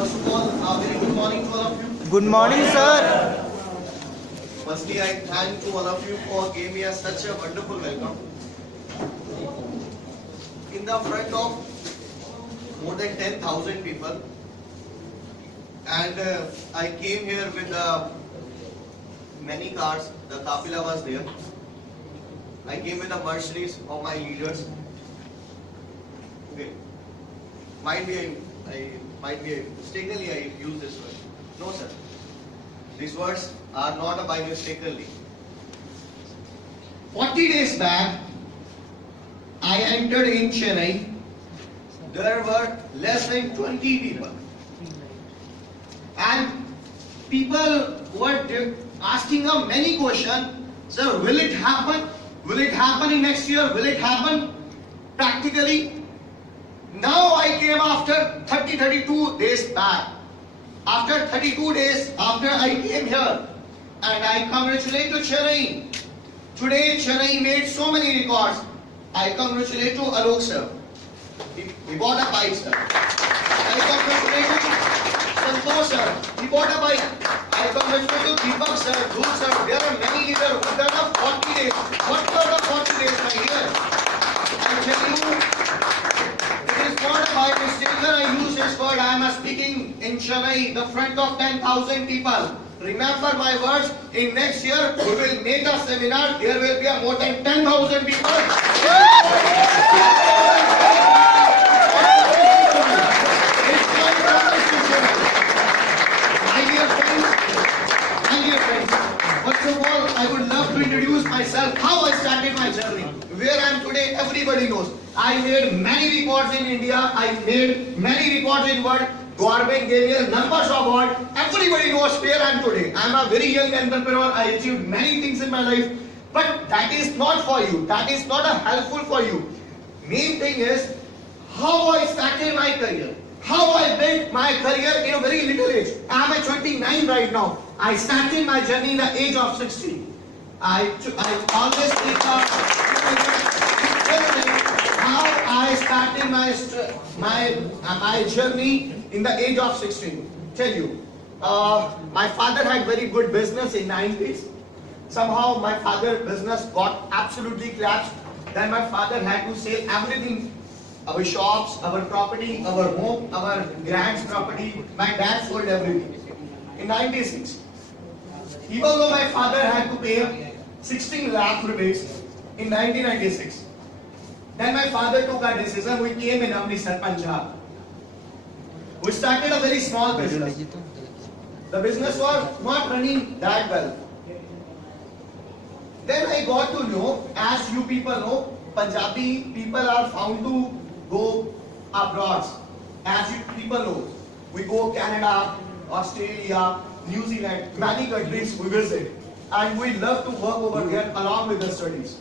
First of all, a very good morning to all of you. Good morning, sir. Firstly, I thank to all of you for giving me such a wonderful welcome. In the front of more than 10,000 people, and I came here with many cars. The Kafila was there. I came with a Mercedes of my leaders. Okay. Might be mistakenly I use this word. No, sir. These words are not by mistakenly. 40 days back, I entered in Chennai. There were less than 20 people. And people were asking a many questions. Sir, will it happen? Will it happen in next year? Will it happen? Practically, now I came after 32 days back. After 32 days, after I came here, and I congratulate to Chennai. Today Chennai made so many records. I congratulate to Arora Sir. He bought a bike, sir. I congratulate to Santosh sir. He bought a bike. I congratulate to Deepak sir, Dhul sir. There are many leaders who done a 40 days. What were the 40 days, my dear? I tell you, it is not by mistake that I use this word. I am speaking in Chennai, the front of 10,000 people. Remember my words. In next year, we will make a seminar. There will be more than 10,000 people. My dear friends, first of all, I would love to introduce myself, how I started my journey. Where I am today, everybody knows. I made many records in India. I made many records in world. Government gave me numbers of awards. Everybody knows where I am today. I am a very young entrepreneur. I achieved many things in my life. But that is not for you. That is not helpful for you. Main thing is how I started my career. How I built my career in a very little age. I am at 29 right now. I started my journey in the age of 16. I always think how I started my journey in the age of 16. Tell you, my father had very good business in 90s. Somehow my father's business got absolutely collapsed. Then my father had to sell everything. Our shops, our property, our home, our grand's property. My dad sold everything. In 96. Even though my father had to pay 16 lakh rupees in 1996. Then my father took a decision. We came in Amritsar, Punjab. We started a very small business. The business was not running that well. Then I got to know, as you people know, Punjabi people are found to go abroad. As you people know, we go Canada, Australia, New Zealand, many countries we visit. And we love to work over there along with the studies.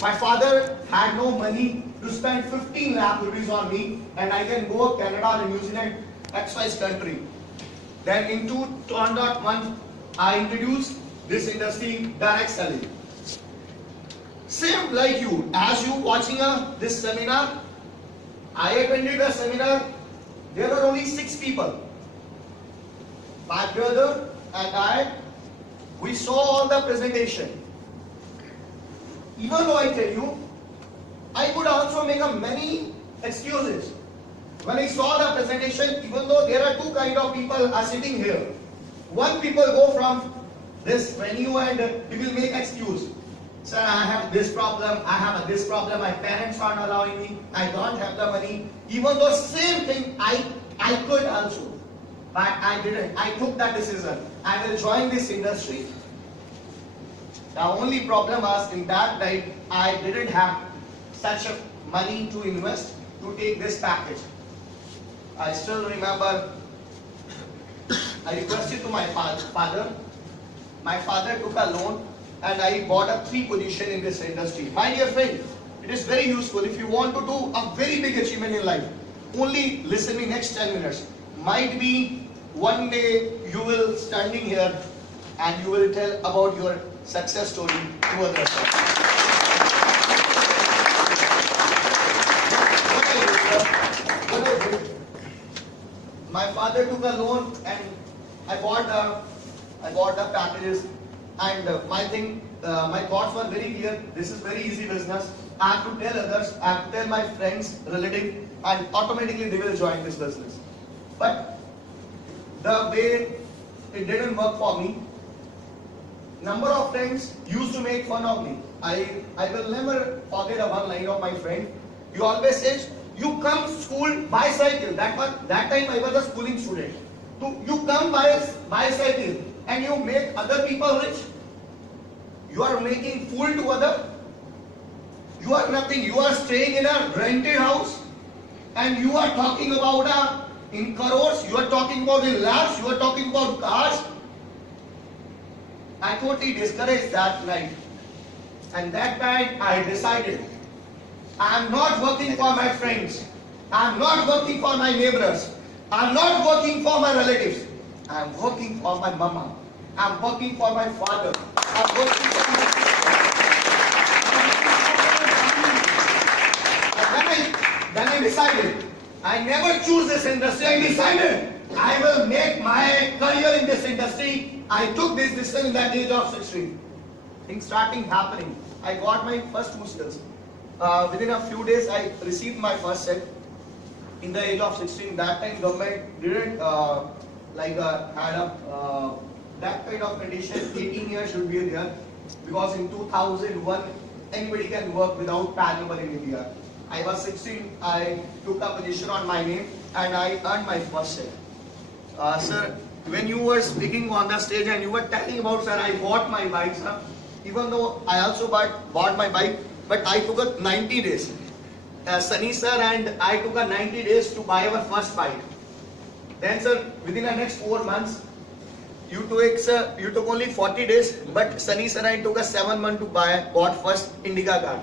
My father had no money to spend 15 lakh rupees on me, and I can go Canada and New Zealand, XY country. Then in 2001, I introduced this industry, direct selling. Same like you, as you watching this seminar, I attended the seminar. There were only 6 people. My brother and I, we saw all the presentation. Even though I tell you, I could also make many excuses. When I saw the presentation, even though there are 2 kind of people are sitting here. One people go from this venue and he will make excuse. Sir, I have this problem, I have this problem, my parents aren't allowing me, I don't have the money. Even though same thing I could also. But I didn't. I took that decision. I will join this industry. The only problem was in that time I didn't have such a money to invest to take this package. I still remember I requested to my father. My father took a loan and I bought a 3 position in this industry. My dear friend, it is very useful if you want to do a very big achievement in life. Only listen me next 10 minutes. Might be one day you will standing here and you will tell about your success story to others. my father took a loan and I bought the packages, and my thoughts were very clear. This is very easy business. I have to tell others, I have to tell my friends, relatives, and automatically they will join this business. But the way it didn't work for me. Number of friends used to make fun of me. I will never forget one line of my friend. He always says, "You come school bicycle." That time I was a schooling student. You come by bicycle and you make other people rich. You are making fool to other. You are nothing. You are staying in a rented house, and you are talking about in crores. You are talking about in lakhs. You are talking about cars. I totally discouraged that night. And that night I decided, I am not working for my friends. I am not working for my neighbors. I am not working for my relatives. I am working for my mama. I am working for my father. I am working for my sister. And then I decided, I never choose this industry. I decided I will make my career in this industry. I took this decision in that age of 16. Things starting happening. I got my first boosters. Within a few days, I received my first set. In the age of 16, that time government didn't had that kind of condition. 18 years should be there, because in 2001 anybody can work without PAN number in India. I was 16. I took a position on my name and I earned my first set. Sir, when you were speaking on the stage and you were telling about, sir, I bought my bike, sir. Even though I also bought my bike, but I took a 90 days. Sunny sir and I took a 90 days to buy our first bike. Then, sir, within the next 4 months, you took only 40 days, but Sunny sir and I took a 7 months to bought first Indica car.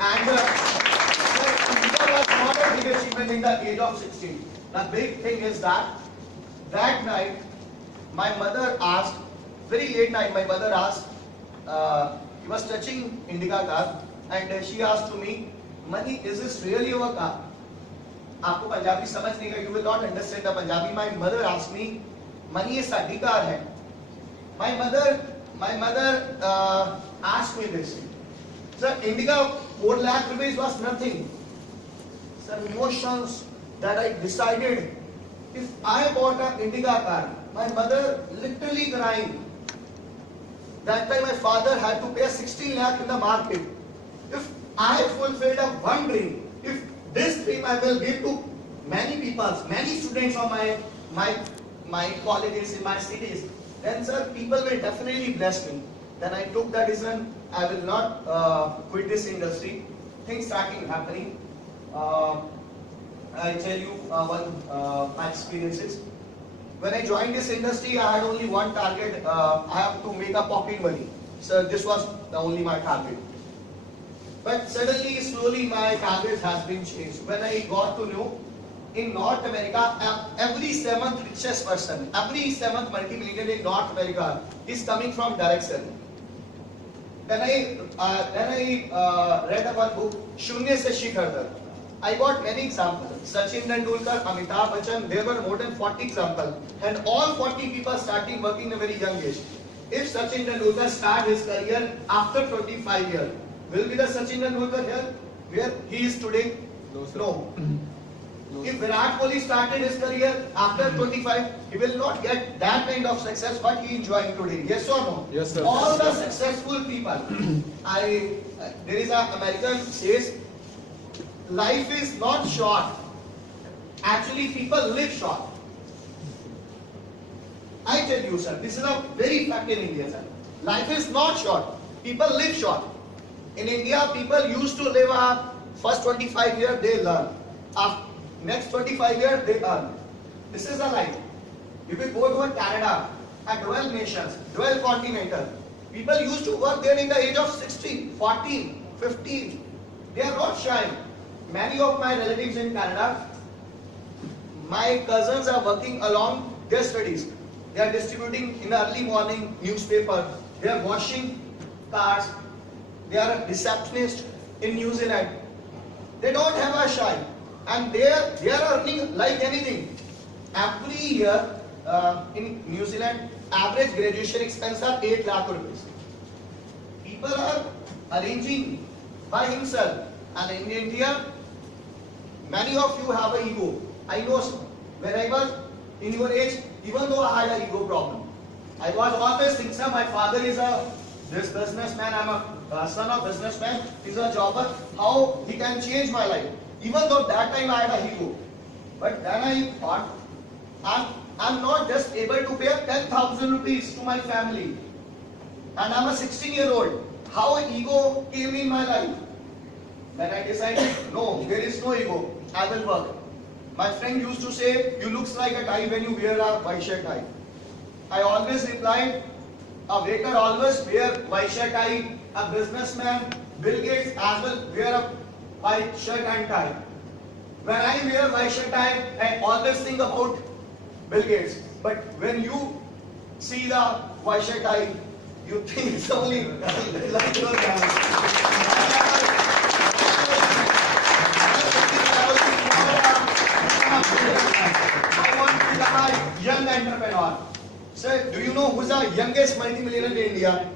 And sir, Indica was not a big achievement in the age of 16. The big thing is that night, my mother asked, very late night, my mother asked, he was touching Indica car, and she asked to me, "Mani, is this really your car?" आपको पंजाबी समझ नहीं गई, you will not understand the Punjabi. My mother asked me, "Mani, ये साडी car है." My mother asked me this. Sir, Indica 4 lakh rupees was nothing. Sir, emotions that I decided, if I bought an Indica car, my mother literally crying. That time my father had to pay 16 lakh in the market. If I fulfilled one dream, if this dream I will give to many people, many students of my colleges in my cities, then sir, people will definitely bless me. Then I took the decision, I will not quit this industry. Things starting happening. I tell you my experiences. When I joined this industry, I had only one target. I have to make a pocket money. So this was only my target. But suddenly, slowly, my target has been changed. When I got to know, in North America, every 7th richest person, every 7th multi-millionaire in North America is coming from direct selling. Then I read one book, Shunya Se Shikhar Tak. I got many examples. Sachin Tendulkar, Amitabh Bachchan, there were more than 40 examples. And all 40 people starting working at a very young age. If Sachin Tendulkar start his career after 25 years, will be the Sachin Tendulkar here where he is today? No. If Virat Kohli started his career after 25, he will not get that kind of success what he enjoying today. Yes or no? Yes, sir. All the successful people. There is an American says, life is not short. Actually, people live short. I tell you, sir, this is a very fact in India, sir. Life is not short. People live short. In India, people used to live first 25 years, they learn. After next 25 years, they earn. This is a life. If you go to Canada, a 12 nations, 12 continental, people used to work there in the age of 16, 14, 15. They are not shy. Many of my relatives in Canada, my cousins are working along their studies. They are distributing in the early morning newspaper. They are washing cars. They are a receptionist in New Zealand. They don't have a shy. And they are earning like anything. Every year in New Zealand, average graduation expense are 8 lakh rupees. People are arranging by himself, and in India, many of you have an ego. I know when I was in your age, even though I had an ego problem, I was always thinking, sir, my father is this businessman, I'm a son of businessman, he's a jobber, how he can change my life. Even though that time I had a ego. But then I thought, I'm not just able to pay 10,000 rupees to my family. And I'm a 16-year-old. How ego came in my life? Then I decided, no, there is no ego. I will work. My friend used to say, you looks like a tie when you wear a white shirt tie. I always replied, a waiter always wear white shirt tie. A businessman, Bill Gates as well wear a white shirt and tie. When I wear white shirt tie, I always think about Bill Gates. But when you see the white shirt tie, you think it's only like those guys. I want to become a young entrepreneur. Sir, do you know who's the youngest multimillionaire in India?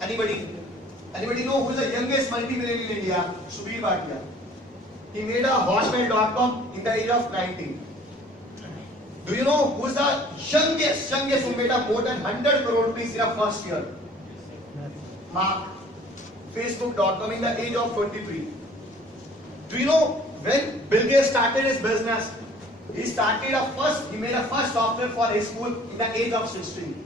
Anybody? Anybody know who's the youngest multimillionaire in India? Subir Bhatia. He made a hotmail.com in the age of 19. Do you know who's the youngest who made a more than 100 crore rupees in a first year? Mark. Facebook.com in the age of 23. Do you know when Bill Gates started his business? He made a first software for his school in the age of 16.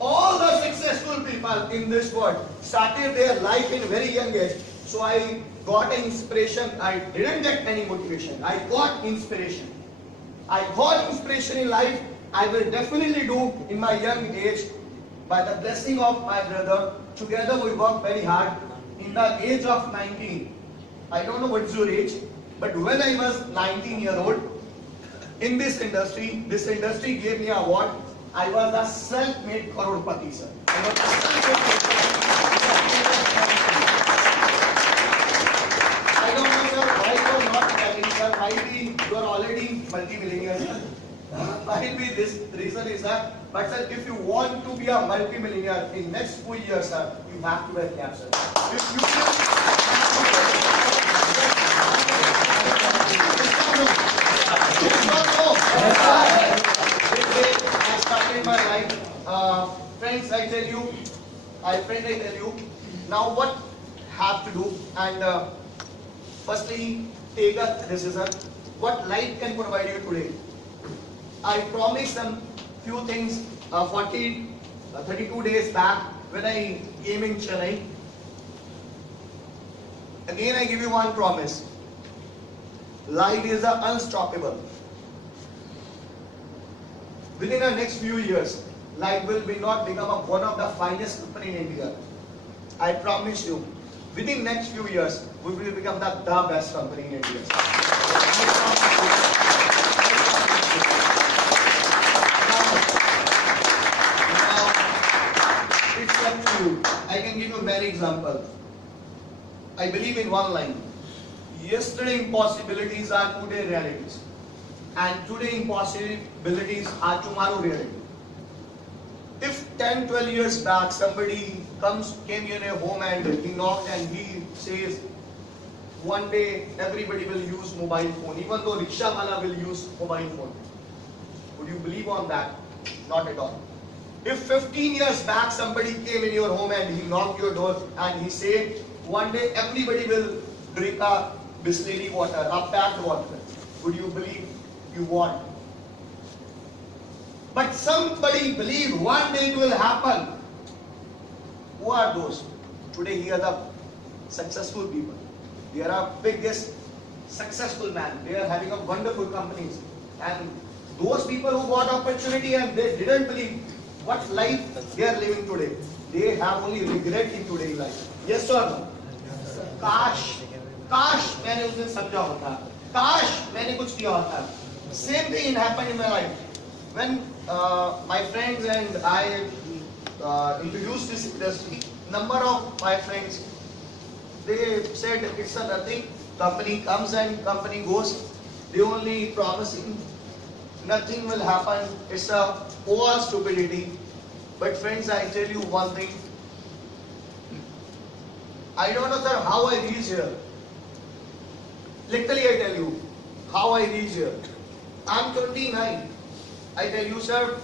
All the successful people in this world started their life in very young age. So I got an inspiration. I didn't get any motivation. I got inspiration. I got inspiration in life. I will definitely do in my young age. By the blessing of my brother, together we worked very hard. In the age of 19, I don't know what's your age, but when I was 19-year-old, in this industry gave me an award. I was a self-made crorepati, sir. I was a self-made. I don't know, sir, why you are not telling, sir. Might be you are already multi-millionaire, sir. Might be this reason is that. But sir, if you want to be a multi-millionaire in next 4 years, sir, you have to wear cap, sir. If you I started my life. Friends, I tell you, now what have to do? And firstly, take a decision. What life can provide you today? I promised some few things 32 days back when I came in Chennai. Again, I give you one promise. Life is unstoppable. Within the next few years, life will not become one of the finest company in India. I promise you, within next few years, we will become the best company in India. Now, it's up to you. I can give you many examples. I believe in one line. Yesterday impossibilities are today realities. And today impossibilities are tomorrow reality. If 10-12 years back somebody came in a home and he knocked and he says, one day everybody will use mobile phone, even though rickshaw wala will use mobile phone. Would you believe on that? Not at all. If 15 years back somebody came in your home and he knocked your door and he said, one day everybody will drink a Bisleri water, a packed water, would you believe? You want. But somebody believed one day it will happen. Who are those? Today here are the successful people. They are our biggest successful man. They are having a wonderful companies. And those people who got opportunity and they didn't believe what life they are living today. They have only regret in today's life. Yes or no? काश मैंने उस दिन समझा होता, काश मैंने कुछ किया होता. Same thing happened in my life. When my friends and I introduced this industry, number of my friends, they said it's a nothing. Company comes and company goes. They only promising nothing will happen. It's a all stupidity. But friends, I tell you one thing. I don't know, sir, how I reached here. Literally, I tell you how I reached here. I'm 29. I tell you, sir.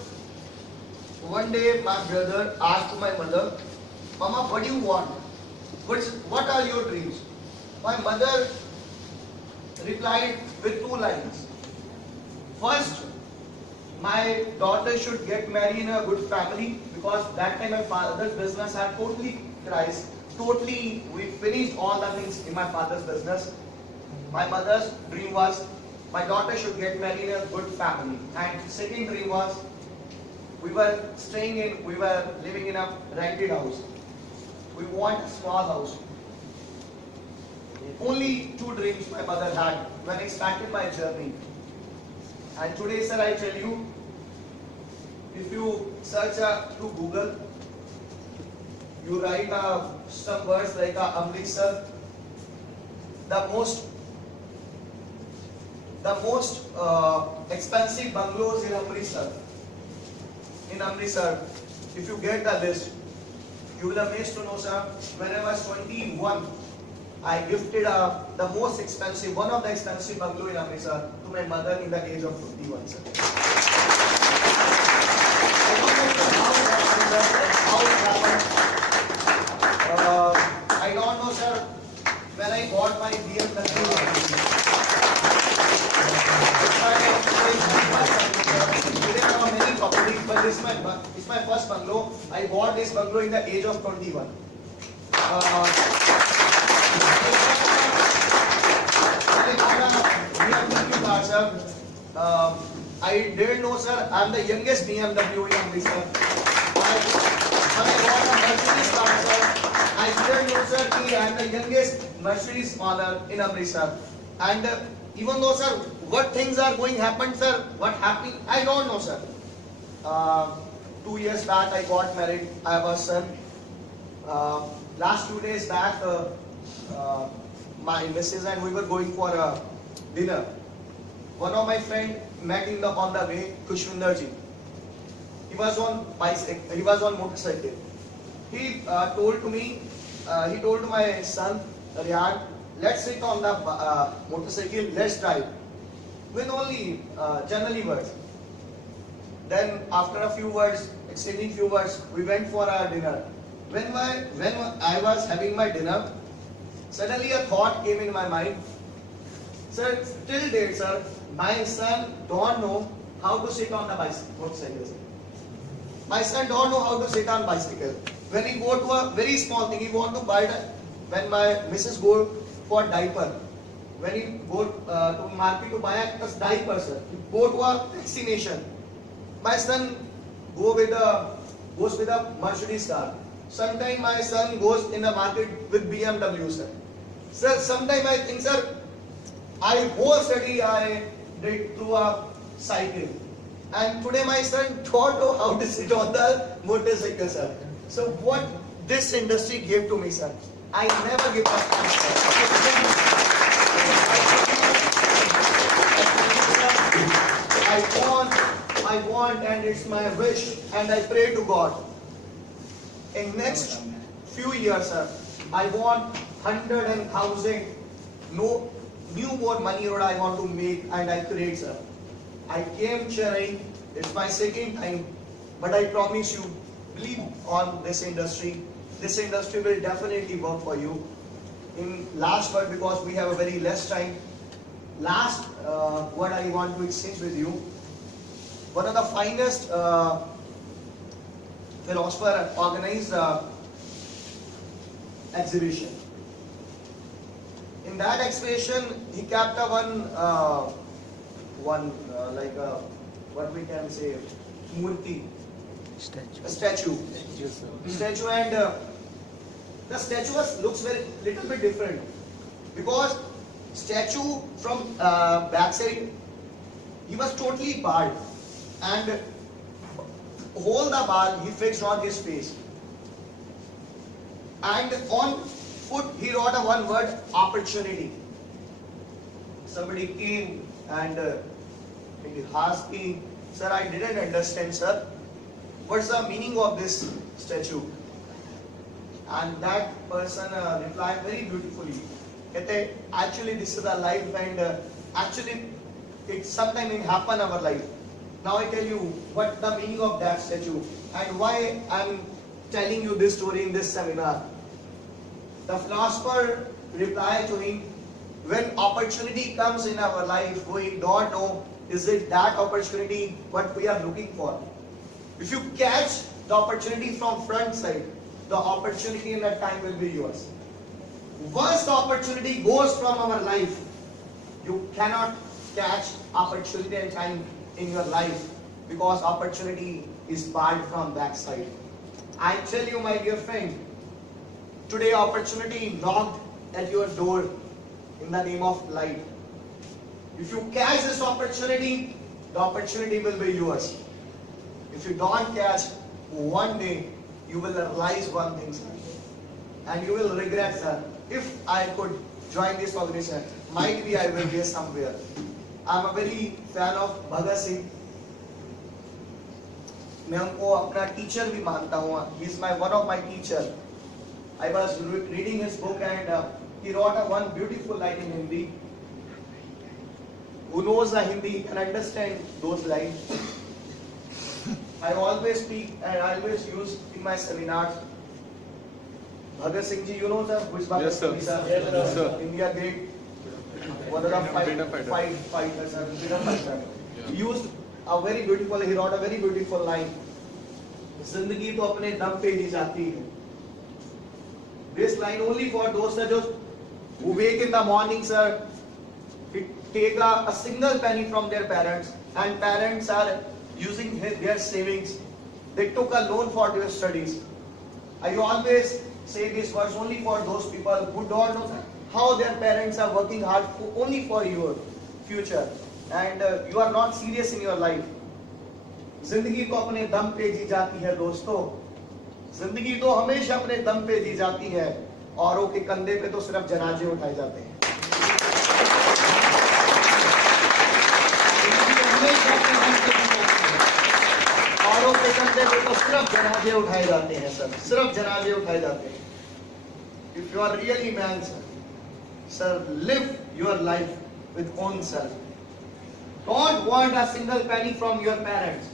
One day, my brother asked my mother, "Mama, what do you want? What are your dreams?" My mother replied with two lines. First, my daughter should get married in a good family, because that time my father's business had totally crashed. Totally, we finished all the things in my father's business. My mother's dream was my daughter should get married in a good family. And second dream was we were living in a rented house. We want a small house. Only two dreams my mother had when I started my journey. And today, sir, I tell you, if you search through Google, you write some words like Amritsar, the most expensive bungalows in Amritsar. In Amritsar, if you get the list, you will be amazed to know, sir, when I was 21, I gifted one of the expensive bungalow in Amritsar to my mother in the age of 51, sir. How it happened. I don't know, sir, when I got my BMW. Today I have many properties, but it's my first bungalow. I bought this bungalow in the age of 21. I didn't know, sir, I'm the youngest BMW in Amritsar. When I got a Mercedes car, sir, I didn't know, sir, I'm the youngest Mercedes owner in Amritsar. And even though, sir, what things are going to happen, sir, what happening, I don't know, sir. 2 years back, I got married. I have a son. Last 2 days back, my missus and we were going for a dinner. One of my friend met on the way, Kushwinderji. He was on bicycle. He was on motorcycle. He told to my son, Riyad, let's sit on the motorcycle, let's drive. With only generally words. Then after a few words, exchanging few words, we went for our dinner. When I was having my dinner, suddenly a thought came in my mind. Sir, till date, sir, my son don't know how to sit on the motorcycle. My son don't know how to sit on bicycle. When he go to a very small thing, he want to buy when my missus go for diaper. When he go to market to buy a diaper, sir, he go to a vaccination. My son goes with a Mercedes car. Sometimes my son goes in the market with BMW, sir. Sir, sometimes I think, sir, whole study I did through a cycle. And today my son don't know how to sit on the motorcycle, sir. So what this industry gave to me, sir, I never give up. I want, and it's my wish, and I pray to God. In next few years, sir, I want 100 and 1,000 new more money road I want to make and I create, sir. I came Chennai, it's my second time, but I promise you, believe on this industry. This industry will definitely work for you. In last word, because we have a very less time, last word I want to exchange with you. One of the finest philosopher organized exhibition. In that exhibition, he kept a what we can say, murti, a statue. Statue, and the statue looks little bit different, because statue from backside, he was totally bald, and whole the bald he fixed on his face, and on foot he wrote one word, opportunity. somebody came and he asked me, sir, I didn't understand, sir. What's the meaning of this statue? And that person replied very beautifully. Actually, this is a life, and actually, it sometimes it happen in our life. Now I tell you what the meaning of that statue and why I'm telling you this story in this seminar. The philosopher replied to him, when opportunity comes in our life, we don't know is it that opportunity what we are looking for. If you catch the opportunity from front side, the opportunity in that time will be yours. Once the opportunity goes from our life, you cannot catch opportunity and time in your life because opportunity is barred from that side. I tell you, my dear friend, today opportunity knocked at your door in the name of light. If you catch this opportunity, the opportunity will be yours. If you don't catch, one day you will realize one thing, sir, and you will regret, sir. If I could join this organization, might be I will be somewhere. I'm a very fan of Bhagat Singh. मैं उनको अपना teacher भी मानता हूँ. He is one of my teacher. I was reading his book and he wrote one beautiful line in Hindi. Who knows the Hindi can understand those lines. I always speak and I always use in my seminars. Bhagat Singh ji, you know sir, who is Bhagat Singh sir? Yes, sir. India great, one of the fighters, freedom fighter. He used a very beautiful, he wrote a very beautiful line. जिंदगी तो अपने दम पे जी जाती है. This line only for those who wake in the morning, sir, take a single penny from their parents, and parents are using their savings. They took a loan for their studies. I always say this verse only for those people who don't know how their parents are working hard only for your future, and you are not serious in your life. जिंदगी तो अपने दम पे जी जाती है दोस्तों. जिंदगी तो हमेशा अपने दम पे जी जाती है. औरों के कंधे पे तो सिर्फ जनाजे उठाए जाते हैं. औरों के कंधे पे तो सिर्फ जनाजे उठाए जाते हैं सर. सिर्फ जनाजे उठाए जाते हैं. If you are really man, sir, live your life with own self. Don't want a single penny from your parents.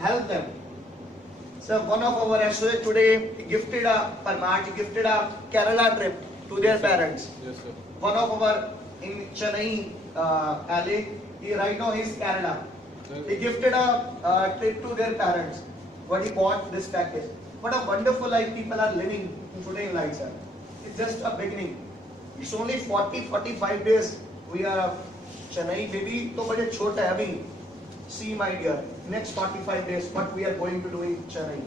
Help them. So one of our associates today gifted a Kerala trip to their parents. Yes, sir. One of our in Chennai, LA, right now he is Kerala. He gifted a trip to their parents. But he bought this package. What a wonderful life people are living in today's life, sir. It's just a beginning. It's only 40-45 days. We are Chennai, baby. तो बड़े छोटा है अभी. See, my dear, next 45 days, what we are going to do in Chennai.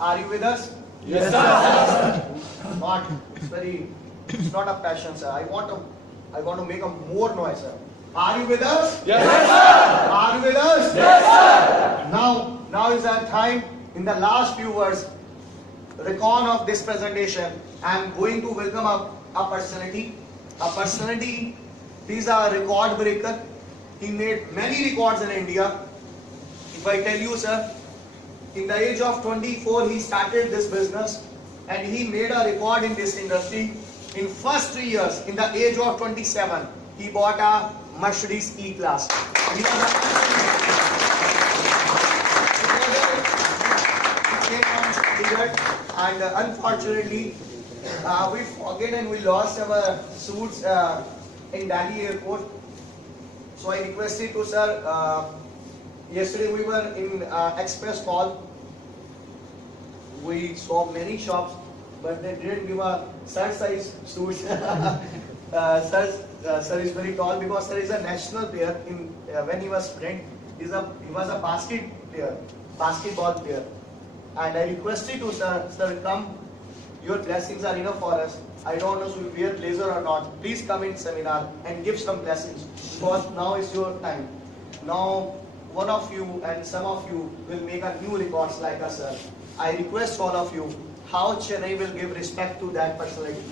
Are you with us? Yes, sir. Not. It's not a passion, sir. I want to make a more noise, sir. Are you with us? Yes, sir. Are you with us? Yes, sir. Now is our time. In the last few words, recon of this presentation, I am going to welcome a personality. A personality, he is a record breaker. He made many records in India. If I tell you, sir, in the age of 24, he started this business and he made a record in this industry. In first 3 years, in the age of 27, he bought a Mercedes E-Class. He came from Chandigarh, and unfortunately, we forget and we lost our suits in Delhi airport. So I requested to sir, yesterday we were in Express Hall. We saw many shops, but they didn't give a sir size suit. Sir is very tall because sir is a national player. When he was friend, he was a basketball player. And I requested to sir, come. Your blessings are enough for us. I don't know if you wear blazer or not. Please come in seminar and give some blessings because now is your time. Now one of you and some of you will make a new records like us, sir. I request all of you how Chennai will give respect to that personality.